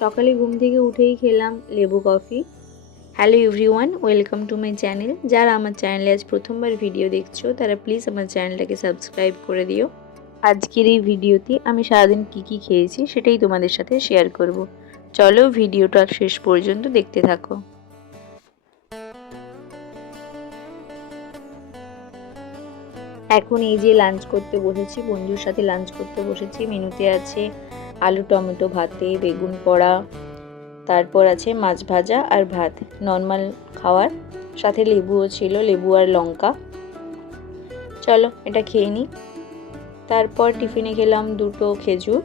সকালে ঘুম থেকে উঠেই খেলাম লেবু coffee. Hello everyone welcome to my channel যারা আমার চ্যানেলে আজ প্রথমবার ভিডিও দেখছ, তারা প্লিজ আমার চ্যানেলটাকে সাবস্ক্রাইব করে দিও। আজকের এই ভিডিওতে আমি সারাদিন কি কি খেয়েছি সেটাই তোমাদের সাথে শেয়ার করব। চলো ভিডিওটা শেষ পর্যন্ত দেখতে থাকো। এখন এই যে লাঞ্চ করতে বসেছি, বন্ধুর সাথে লাঞ্চ করতে বসেছি, মেনুতে আছে আলু, টমেটো, ভাতে, বেগুন পোড়া তারপর আছে মাছ ভাজা আর ভাত। নর্মাল খাওয়ার সাথে লেবুও ছিল, লেবু আর লঙ্কা। চলো, এটা খেয়ে নিই। তারপর টিফিনে খেলাম দুটো খেজুর।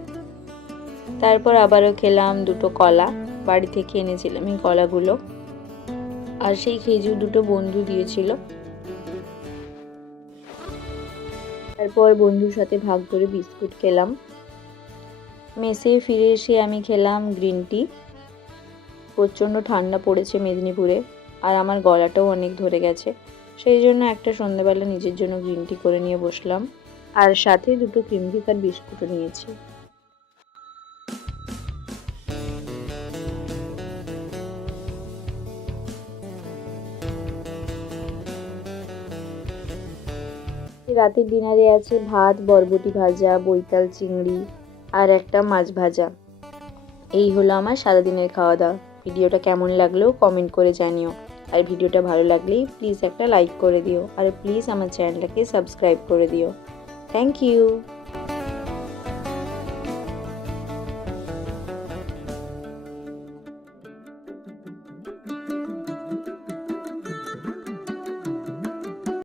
তারপর আবারও খেলাম দুটো কলা। বাড়ি থেকে এনেছিলাম এই কলাগুলো। আর সেই খেজুর দুটো বন্ধু দিয়েছিল। তারপর বন্ধুর সাথে ভাগ করে বিস্কুট খেলাম। মেসে ফিরে এসে আমি খেলাম গ্রিন টি। প্রচণ্ড ঠান্ডা পড়েছে মেদিনীপুরে আর আমার গলাটাও অনেক ধরে গেছে। সেই জন্য একটা সন্ধ্যাবেলা নিজের জন্য গ্রিন টি করে নিয়ে বসলাম আর সাথে দুটো ক্রিমভিক আর বিস্কুটও নিয়েছি। রাতের ডিনারে আছে ভাত, বরবটি ভাজা, বৈতাল চিংড়ি আর একটা মাছ ভাজা। এই হলো আমার সারাদিনের খাওয়া দাওয়া ভিডিওটা কেমন লাগলেও কমেন্ট করে জানিও। আর ভিডিওটা ভালো লাগলেই প্লিজ একটা লাইক করে দিও। আর প্লিজ আমার চ্যানেলটাকে সাবস্ক্রাইব করে দিও। Thank you.